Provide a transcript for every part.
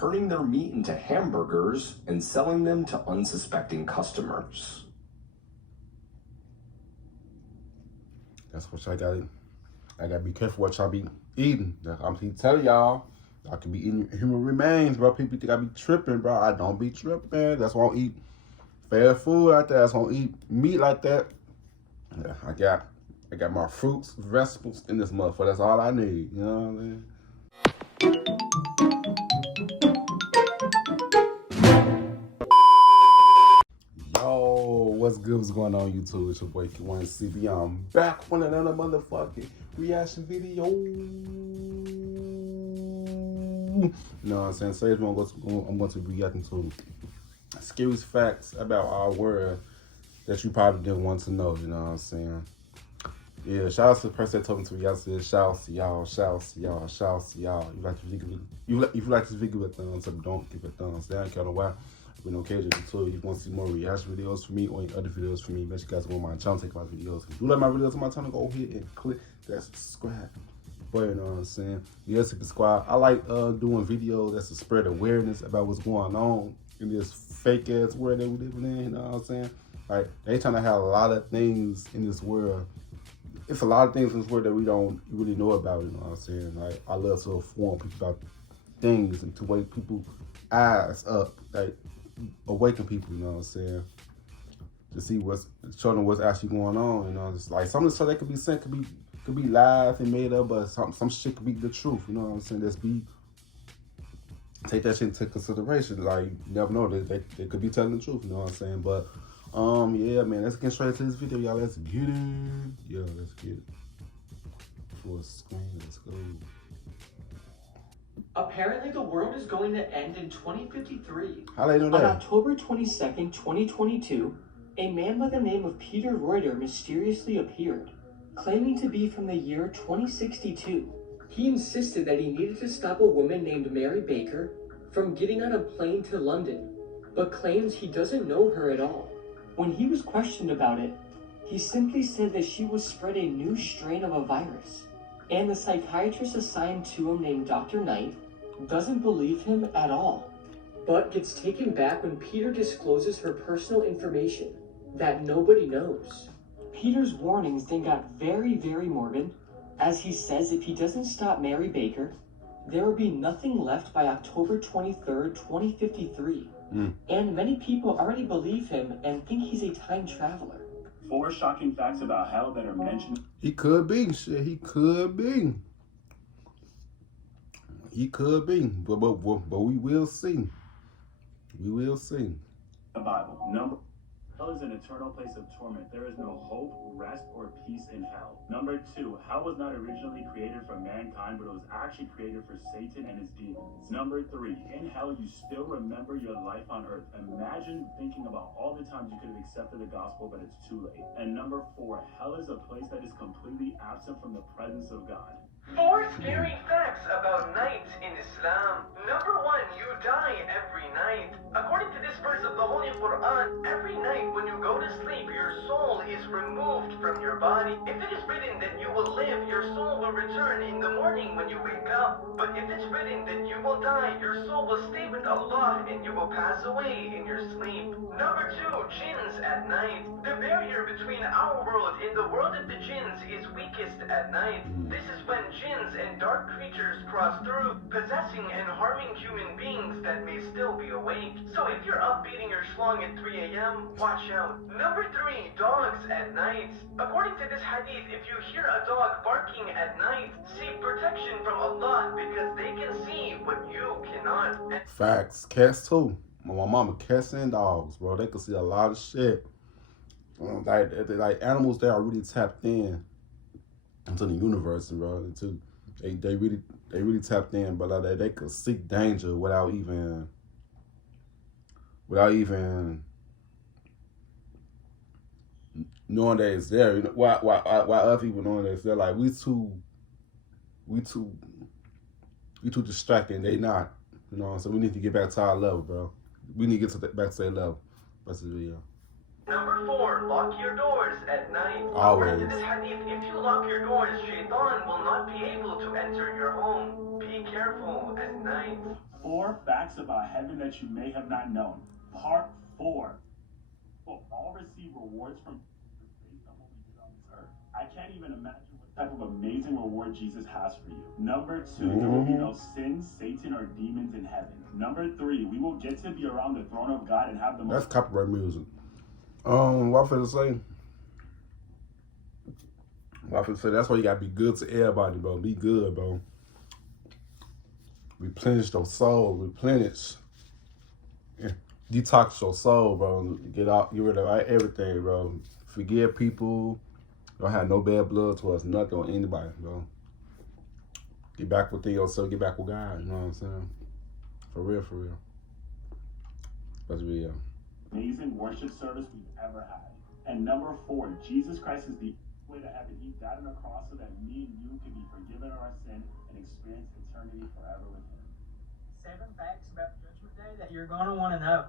turning their meat into hamburgers and selling them to unsuspecting customers. That's what I gotta be careful what y'all be eating. I'm telling y'all, I can be eating human remains, bro. People think I be tripping, bro. I don't be tripping. That's why I don't eat fast food like that. That's why I don't eat meat like that. Yeah, I got my fruits, vegetables in this motherfucker. That's all I need. You know what I mean? Yo, what's good? What's going on, YouTube? It's your boy Q1CB. I'm back with another motherfucking reaction video. You know what I'm saying? Today I'm going to be reacting to scary facts about our world that you probably didn't want to know. You know what I'm saying? Yeah, shout out to the person that told me to react to this. Shout out to y'all. Shout out to y'all. Shout out to y'all. If you like this video, with thumbs up. Don't give it thumbs down. Kind of why. With no occasion until you want to see more reaction videos from me or any other videos from me, make sure you guys go on my channel, take my videos. If you like my videos on my channel, go ahead and click that subscribe button. You know what I'm saying? Yeah, subscribe. I like doing videos that's to spread awareness about what's going on in this fake ass world that we living in. You know what I'm saying? Like they trying to have a lot of things in this world. It's a lot of things in this world that we don't really know about. You know what I'm saying? Like I love to inform people about things and to wake people eyes up. Like awaken people, you know what I'm saying? To see show them what's actually going on, you know. It's like some of the stuff that could be sent could be live and made up, but some shit could be the truth, you know what I'm saying? Take that shit into consideration. Like you never know, they could be telling the truth, you know what I'm saying? But yeah, man, let's get straight to this video, y'all. Let's get it. Yeah, let's get it. Full screen, let's go. Apparently, the world is going to end in 2053. How they know that? On October 22nd, 2022, a man by the name of Peter Reuter mysteriously appeared, claiming to be from the year 2062. He insisted that he needed to stop a woman named Mary Baker from getting on a plane to London, but claims he doesn't know her at all. When he was questioned about it, he simply said that she was spread a new strain of a virus. And the psychiatrist assigned to him, named Dr. Knight, doesn't believe him at all, but gets taken back when Peter discloses her personal information that nobody knows. Peter's warnings then got very, very morbid, as he says if he doesn't stop Mary Baker, there will be nothing left by October 23rd, 2053. And many people already believe him and think he's a time traveler. 4 shocking facts about hell that are mentioned. He could be, shit. He could be. He could be. But we will see. We will see. The Bible. Number hell is an eternal place of torment. There is no hope, rest, or peace in hell. Number 2, hell was not originally created for mankind, but it was actually created for Satan and his demons. Number 3, in hell you still remember your life on earth. Imagine thinking about all the times you could have accepted the gospel, but it's too late. And number 4, hell is a place that is completely absent from the presence of God. 4 scary facts about nights in Islam. Number 1, you die every night. According to this verse of the Holy Quran, every night when you go to sleep, your soul is removed from your body. If it is written that you will live, your soul will return in the morning when you wake up. But if it's written that you will die, your soul will stay with Allah and you will pass away in your sleep. Number 2, jinns at night. The barrier between our world and the world of the jinns is weakest at night. This is when jinns and dark creatures cross through, possessing and harming human beings that may still be awake. So if you're up beating your schlong at 3 a.m., watch out. Number 3, dogs at night. According to this hadith, if you hear a dog barking at night, seek protection from Allah because they can see what you cannot. Facts. Cats too. My mama, cats and dogs, bro. They can see a lot of shit. Like animals that are really tapped in into the universe, bro. Too. They really tapped in, but like they could seek danger without even knowing that it's there. You know, why other people knowing that it's there? Like we too distracted. They not. You know, so we need to get back to our level, bro. We need to get back to that level. That's the video. Number 4, lock your doors at night. Always. According to this hadith, if you lock your doors, shaitan will not be able to enter your home. Be careful at night. 4 facts about heaven that you may have not known. Part 4. Will all receive rewards from based on what we did on this earth. I can't even imagine what type of amazing reward Jesus has for you. Number 2, there will be no sin, Satan, or demons in heaven. Number 3, we will get to be around the throne of God and have the That's most. copyright music. What I'm finna say? What I'm finna say, that's why you gotta be good to everybody, bro. Be good, bro. Replenish your soul. Replenish. Yeah. Detox your soul, bro. Get rid of everything, bro. Forgive people. Don't have no bad blood towards nothing or anybody, bro. Get back within yourself. Get back with God. You know what I'm saying? For real, for real. That's real. Amazing worship service we've ever had. And number 4, Jesus Christ is the way to heaven. He died on the cross so that me and you can be forgiven of our sin and experience eternity forever with him. 7 facts about Judgment Day that you're going to want to know.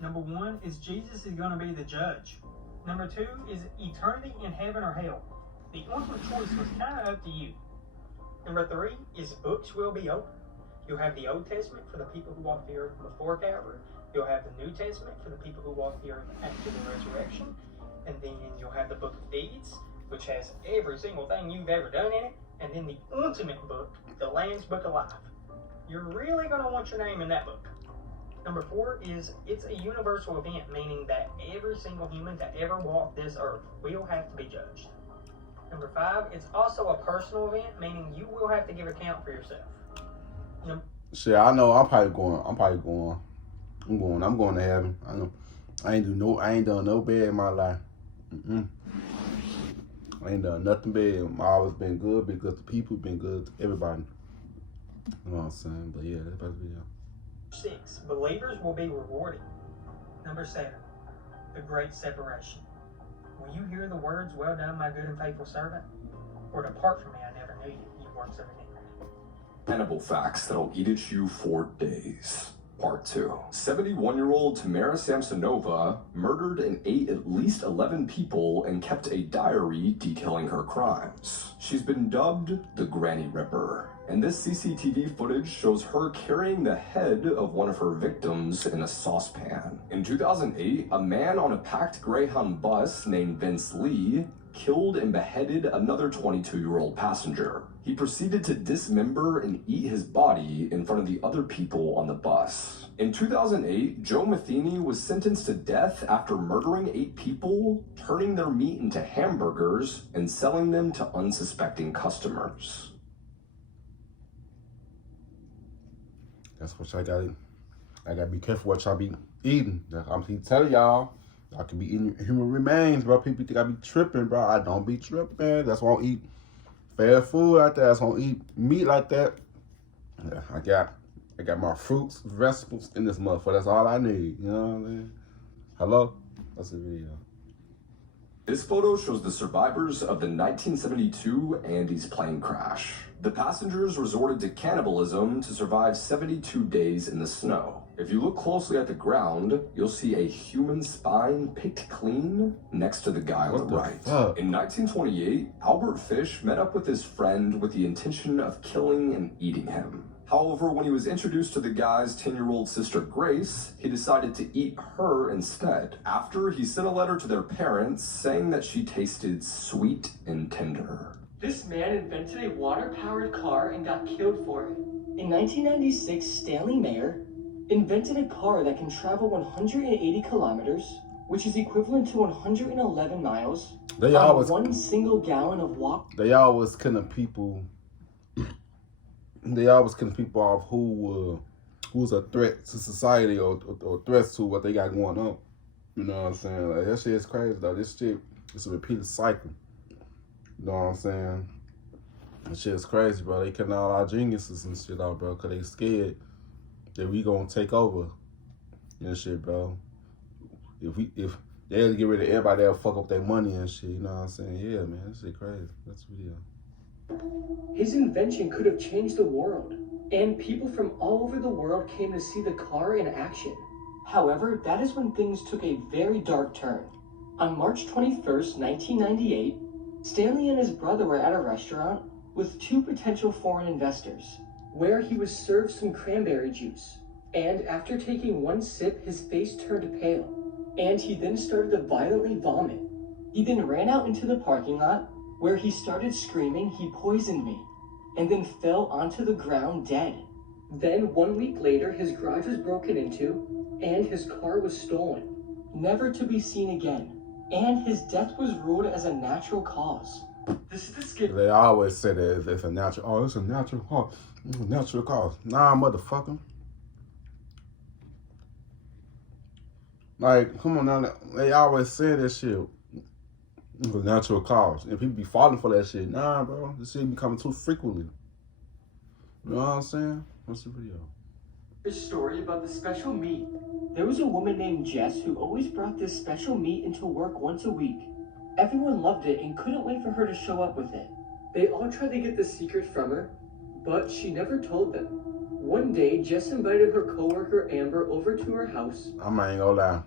Number 1 is Jesus is going to be the judge. Number 2 is eternity in heaven or hell. The ultimate choice was kind of up to you. Number 3 is books will be open. You'll have the Old Testament for the people who walked the earth before Calvary. You'll have the New Testament for the people who walked the earth after the resurrection. And then you'll have the Book of Deeds, which has every single thing you've ever done in it. And then the ultimate book, the Lamb's Book of Life. You're really going to want your name in that book. Number 4 is it's a universal event, meaning that every single human to ever walk this earth will have to be judged. Number 5, it's also a personal event, meaning you will have to give account for yourself. Shit, I know. I'm going to heaven. I know. I ain't done no bad in my life. I ain't done nothing bad. I've always been good, been good to people, been good to everybody. You know what I'm saying? But yeah, that's about to be it. 6, believers will be rewarded. Number 7, the great separation. Will you hear the words, "Well done, my good and faithful servant"? Or "Depart from me, I never knew you, you works of iniquity"? Cannibal facts that'll eat at you for days. Part 2. 71-year-old Tamara Samsonova murdered and ate at least 11 people and kept a diary detailing her crimes. She's been dubbed the Granny Ripper, and this CCTV footage shows her carrying the head of one of her victims in a saucepan. In 2008, a man on a packed Greyhound bus named Vince Lee killed and beheaded another 22-year-old passenger. He proceeded to dismember and eat his body in front of the other people on the bus. In 2008, Joe Matheny was sentenced to death after murdering 8 people, turning their meat into hamburgers, and selling them to unsuspecting customers. That's what I gotta be careful what y'all be eating. I'm telling y'all, I could be eating human remains, bro. People think I be tripping, bro. I don't be tripping. That's why I don't eat fast food like that. That's why I don't eat meat like that. Yeah, I got my fruits, vegetables in this motherfucker. That's all I need. You know what I mean? Hello? That's the video. This photo shows the survivors of the 1972 Andes plane crash. The passengers resorted to cannibalism to survive 72 days in the snow. If you look closely at the ground, you'll see a human spine picked clean next to the guy on the right. Fuck? In 1928, Albert Fish met up with his friend with the intention of killing and eating him. However, when he was introduced to the guy's 10-year-old sister Grace, he decided to eat her instead. After, he sent a letter to their parents saying that she tasted sweet and tender. This man invented a water-powered car and got killed for it. In 1996, Stanley Mayer invented a car that can travel 180 kilometers, which is equivalent to 111 miles, They on always 1 single gallon of water. They always killing people. They always killing people off who's a threat to society or threats to what they got going on. You know what I'm saying? Like, that shit is crazy though. This shit is a repeated cycle. You know what I'm saying? That shit is crazy, bro. They killing all our geniuses and shit out, bro, because they scared that we gonna take over and shit, bro. If they'll get rid of everybody, they'll fuck up their money and shit. You know what I'm saying? Yeah, man, that shit crazy. That's video. His invention could have changed the world, and people from all over the world came to see the car in action. However, that is when things took a very dark turn. On March 21st, 1998, Stanley and his brother were at a restaurant with two potential foreign investors, where he was served some cranberry juice. And after taking one sip, his face turned pale, and he then started to violently vomit. He then ran out into the parking lot, where he started screaming, "He poisoned me," and then fell onto the ground dead. Then 1 week later, his garage was broken into, and his car was stolen, never to be seen again. And his death was ruled as a natural cause. This is the scary. They always say that it's a natural. Oh, it's a natural cause. It's a natural cause. Nah, motherfucker. Like, come on now. They always say that shit. It's a natural cause. And people be falling for that shit. Nah, bro. This shit be coming too frequently. You know what I'm saying? What's the video? Story about the special meat. There was a woman named Jess who always brought this special meat into work once a week. Everyone loved it and couldn't wait for her to show up with it. They all tried to get the secret from her, but she never told them. One day, Jess invited her coworker Amber over to her house. I ain't gonna lie.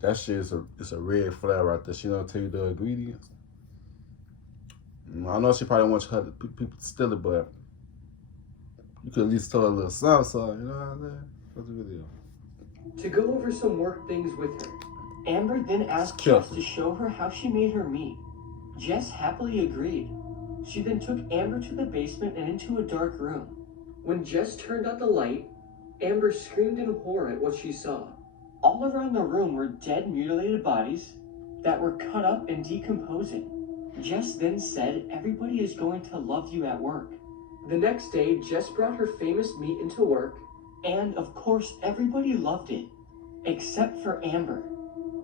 That shit is a red flag right there. She don't tell you the ingredients. I know she probably wants her people to steal it, but you could at least tell her a little something, you know what I'm saying? What's the video? To go over some work things with her. Amber then asked Jess to show her how she made her meat. Jess happily agreed. She then took Amber to the basement and into a dark room. When Jess turned on the light, Amber screamed in horror at what she saw. All around the room were dead, mutilated bodies that were cut up and decomposing. Jess then said, "Everybody is going to love you at work." The next day, Jess brought her famous meat into work, and of course, everybody loved it, except for Amber.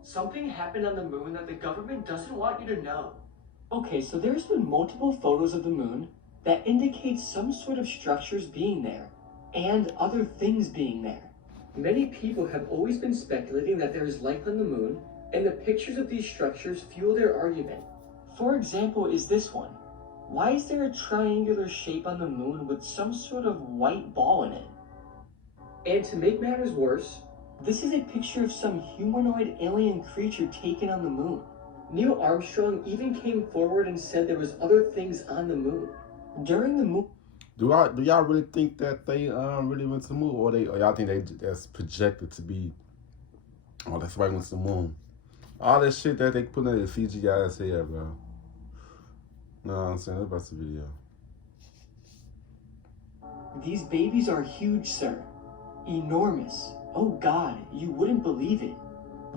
Something happened on the moon that the government doesn't want you to know. Okay, so there's been multiple photos of the moon that indicate some sort of structures being there, and other things being there. Many people have always been speculating that there is life on the moon, and the pictures of these structures fuel their argument. For example, is this one. Why is there a triangular shape on the moon with some sort of white ball in it? And to make matters worse, this is a picture of some humanoid alien creature taken on the moon. Neil Armstrong even came forward and said there was other things on the moon. During the moon... Do y'all really think that they really went to the moon, or y'all think that's projected to be? Oh, that's why they went to the moon. All that shit that they put in the CGI here, bro. No, I'm saying that's about the video. These babies are huge, sir. Enormous. Oh God, you wouldn't believe it.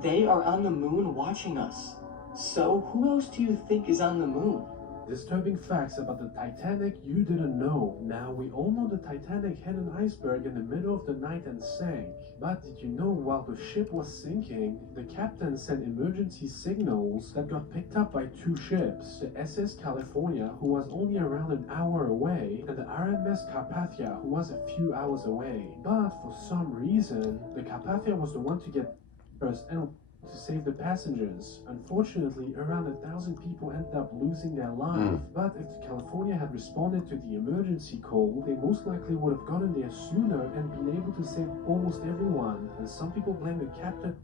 They are on the moon watching us. So who else do you think is on the moon? Disturbing facts about the Titanic you didn't know. Now, we all know the Titanic hit an iceberg in the middle of the night and sank. But did you know while the ship was sinking, the captain sent emergency signals that got picked up by two ships, the SS California, who was only around an hour away, and the RMS Carpathia, who was a few hours away. But for some reason, the Carpathia was the one to get first and to save the passengers. Unfortunately, around 1,000 people ended up losing their life. But if the California had responded to the emergency call, they most likely would have gotten there sooner and been able to save almost everyone. And some people blame the captain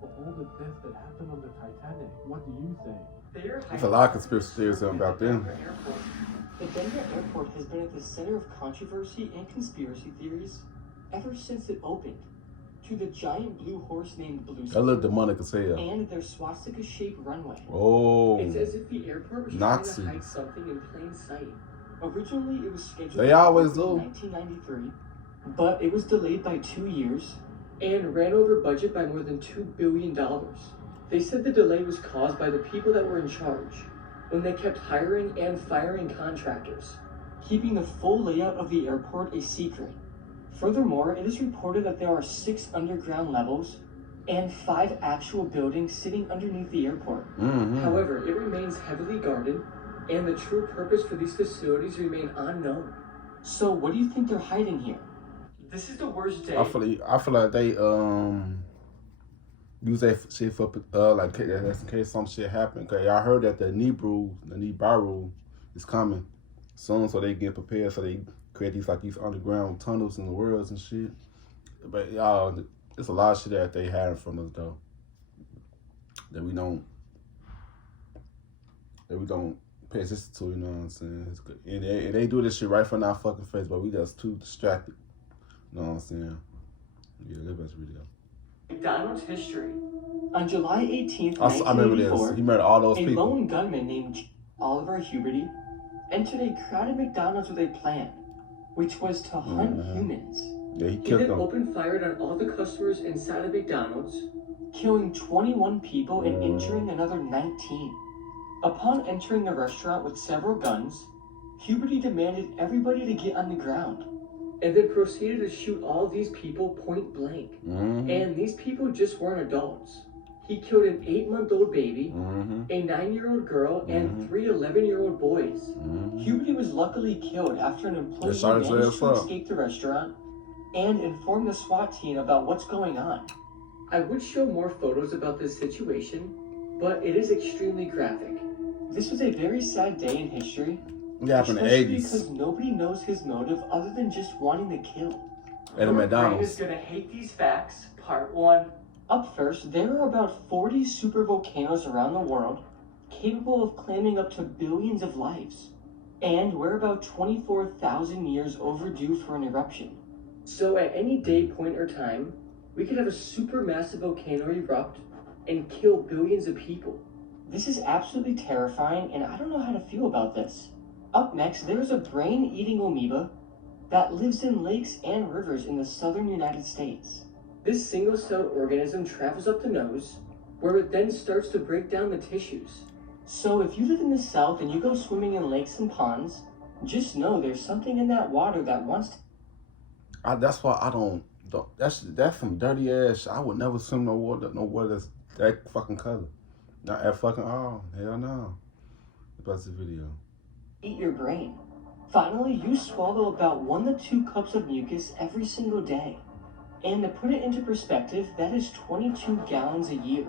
for all the death that happened on the Titanic. What do you think? There's a lot of conspiracy theories about them. The Denver airport has been at the center of controversy and conspiracy theories ever since it opened. To the giant blue horse named Blucifer, That look demonic as hell. and their swastika-shaped runway. Oh, It's as if the airport was Nazi. trying to hide something in plain sight. Originally, it was scheduled They to always open do. in 1993, but it was delayed by 2 years and ran over budget by more than $2 billion. They said the delay was caused by the people that were in charge, when they kept hiring and firing contractors, keeping the full layout of the airport a secret. Furthermore, it is reported that there are 6 underground levels and 5 actual buildings sitting underneath the airport. However, it remains heavily guarded, and the true purpose for these facilities remain unknown. So what do you think they're hiding here? This is the worst day. I feel like they use that shit for like that's in case some shit happen. Cause I heard that the Nibiru is coming soon, so they get prepared. So they create these underground tunnels in the worlds and shit. But y'all, it's a lot of shit that they hiding from us though that we don't that we don't pay attention to, you know what I'm saying? It's good. And they do this shit right from our fucking face, but we just too distracted. You know what I'm saying? Yeah, that was video. McDonald's history. On July 18th, I remember this. 1984, He murdered all those a people. lone gunman named Oliver Huberty entered a crowded McDonald's with a plan, which was to hunt humans. Yeah, he He killed then them. opened fire on all the customers inside of McDonald's, killing 21 people and injuring another 19. Upon entering the restaurant with several guns, Huberty demanded everybody to get on the ground, and then proceeded to shoot all these people point blank. And these people just weren't adults. He killed an 8-month-old baby, a 9-year-old girl, and 3 11-year-old boys. Huberty was luckily killed after an employee shot his managed ass to up. escape the restaurant and informed the SWAT team about what's going on. I would show more photos about this situation, but it is extremely graphic. This was a very sad day in history, It happened in the especially 80s because nobody knows his motive other than just wanting to kill. at a McDonald's. is gonna hate these facts. Part 1. Up first, there are about 40 supervolcanoes around the world capable of claiming up to billions of lives. And we're about 24,000 years overdue for an eruption. So at any day, point, or time, we could have a supermassive volcano erupt and kill billions of people. This is absolutely terrifying, and I don't know how to feel about this. Up next, there's a brain-eating amoeba that lives in lakes and rivers in the southern United States. This single-celled organism travels up the nose, where it then starts to break down the tissues. So if you live in the south and you go swimming in lakes and ponds, just know there's something in that water that wants to... That's why I don't that's some dirty ass. I would never swim no water that's that fucking color. Not at fucking all. Hell no. That's the video. eat your brain. Finally, you swallow about 1 to 2 cups of mucus every single day. And to put it into perspective, that is 22 gallons a year.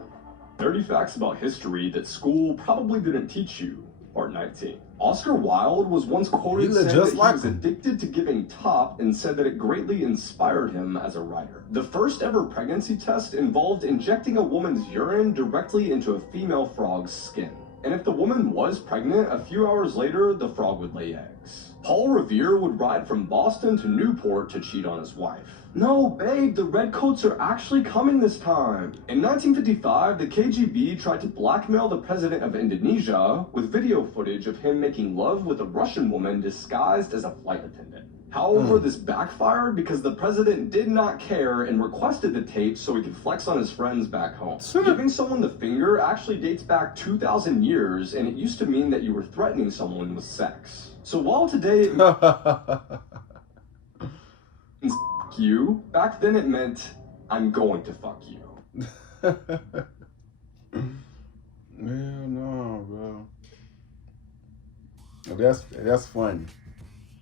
30 facts about history that school probably didn't teach you. Part 19. Oscar Wilde was once quoted He looked saying just that like he was him. addicted to giving top and said that it greatly inspired him as a writer. The first ever pregnancy test involved injecting a woman's urine directly into a female frog's skin. And if the woman was pregnant, a few hours later, the frog would lay eggs. Paul Revere would ride from Boston to Newport to cheat on his wife. No, babe, the redcoats are actually coming this time. In 1955, the KGB tried to blackmail the president of Indonesia with video footage of him making love with a Russian woman disguised as a flight attendant. However, this backfired because the president did not care and requested the tape so he could flex on his friends back home. Giving someone the finger actually dates back 2,000 years, and it used to mean that you were threatening someone with sex. So while today it means fuck you, back then it meant I'm going to fuck you. Hell no, bro. That's funny.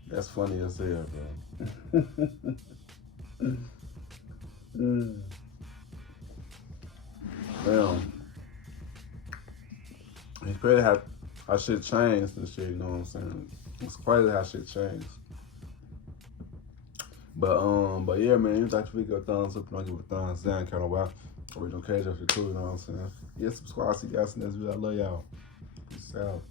That's funny as hell, bro. Well, it's crazy how shit changed and shit, you know what I'm saying? It's crazy how shit changed. But yeah, man, you like to give a thumbs up, don't give a thumbs down, kind of wow. Or we don't care if you're cool, you know what I'm saying? Yeah, subscribe, see you guys in this video. I love y'all. Peace out.